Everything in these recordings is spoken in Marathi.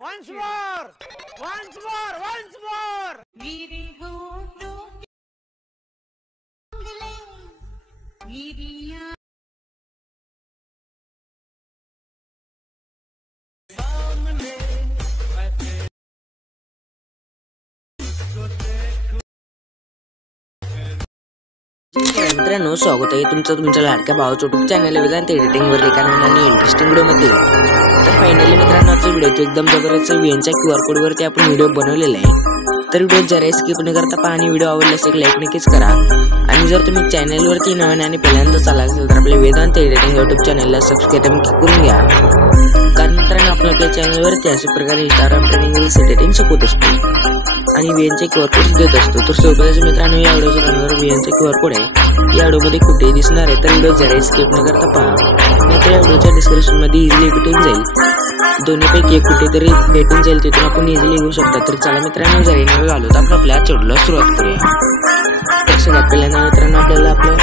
Once more! Once more! Once more! मित्रांनो, स्वागत आहे तुमच्या लाडक्या भावाच्या युट्यूब चॅनल वेदांत एडिटिंग वर एका नवीन आणि इंटरेस्टिंग व्हिडिओ मध्ये। तर फायनली मित्रांनो, आजचा व्हिडिओ एकदम जबरदस्त व्हीएनच्या QR कोड वरती आपण व्हिडिओ बनवलेला आहे। तर व्हिडिओ जरा स्किप न करता पहा आणि व्हिडिओ आवडल्यास एक लाईक नक्कीच करा। आणि जर तुम्ही चॅनल वरती नवीन आणि पहिल्यांदाच आला असेल तर आपल्या वेदांत एडिटिंग युट्यूब चॅनलला सबस्क्राइब करून घ्या, कारण मित्रांनो आपण आपल्या चॅनल वरती अशा प्रकारे इंस्टाग्राम ट्रेनिंग रील्स एडिटिंग शिकवत असतो आणि व्हीएनचे QR कोड देत असतो। तर सोबतच मित्रांनो, या व्हिडिओच्या खाली व्हीएनचे QR कोड आहे, या व्हिडिओमध्ये कुठेही दिसणार आहे। तर व्हिडिओ जरा स्किप न करता पहा, नाहीतर या व्हिडिओच्या डिस्क्रिप्शन मध्ये इझिली भेटून जाईल, दोन्हीपैकी एक कुठेतरी भेटून जाईल, तिथून आपण इझिली घेऊ शकता। तर चला मित्रांनो, जरी नवे झालो तर आपण आपल्या व्हिडिओला सुरुवात करूया। तर सगळ्यात पहिल्यांदा मित्रांनो, आपल्याला आपल्या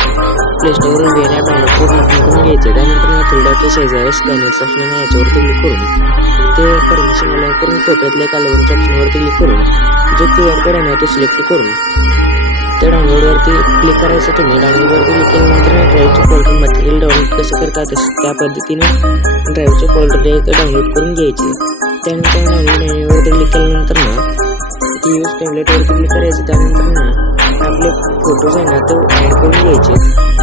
प्ले स्टोअरवरून VN ॲप डाउनलोड करून घ्यायचे। त्यानंतर थोड्याच्या शेजारी स्कॅनर्स ऑप्शन आहे, याच्यावरती क्लिक करून ते परमिशन अलाउ करून कोपऱ्यातल्या कलरच्या ऑप्शनवरती क्लिक करून जो QR कोड आहे ना तो सिलेक्ट करून त्या डाउनलोडवरती क्लिक करायचं। तुम्ही डाउनलोडवरती क्लिक केल्यानंतर ड्राईव्हचे फोल्डर मटेरियल डाउनलोड कसं करतात त्या पद्धतीने ड्राईव्हचे फोल्डर डाउनलोड करून घ्यायचे। त्यानंतर डाउनलोडवरती क्लिक केल्यानंतर ना ती यूज टेम्पलेटवरती क्लिक करायचं। त्यानंतर ना आपले फोटोज आहे ना तो ॲड करून घ्यायचे।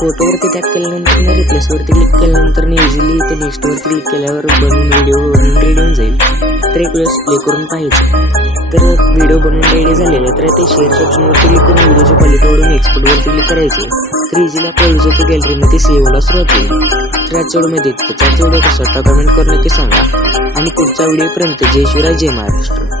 फोटोवरती टॅप केल्यानंतर ना रिप्लेसवरती क्लिक केल्यानंतर इझिली इथे नेक्स्टवरती क्लिक केल्यावर बनवून व्हिडिओ बनवून रेडी होऊन जाईल। तर एक वेळेस प्ले करून पाहिजे। तर व्हिडिओ बनवून रेडी झालेले तर ते शेअर्स ऑप्शनवरती क्लिक करून व्हिडिओच्या क्वालिटीवरून एक्सपोर्टवरती क्लिक करायचे। तर इझिली आपल्या व्हिडिओच्या गॅलरीमध्ये सेव्ह व्हायला सुरुवात होईल। तर आजच्या व्हिडिओमध्ये आजचा व्हिडिओ कसा वाटला कमेंट करून नक्की सांगा आणि पुढच्या व्हिडिओपर्यंत जय शिवराय जय महाराष्ट्र।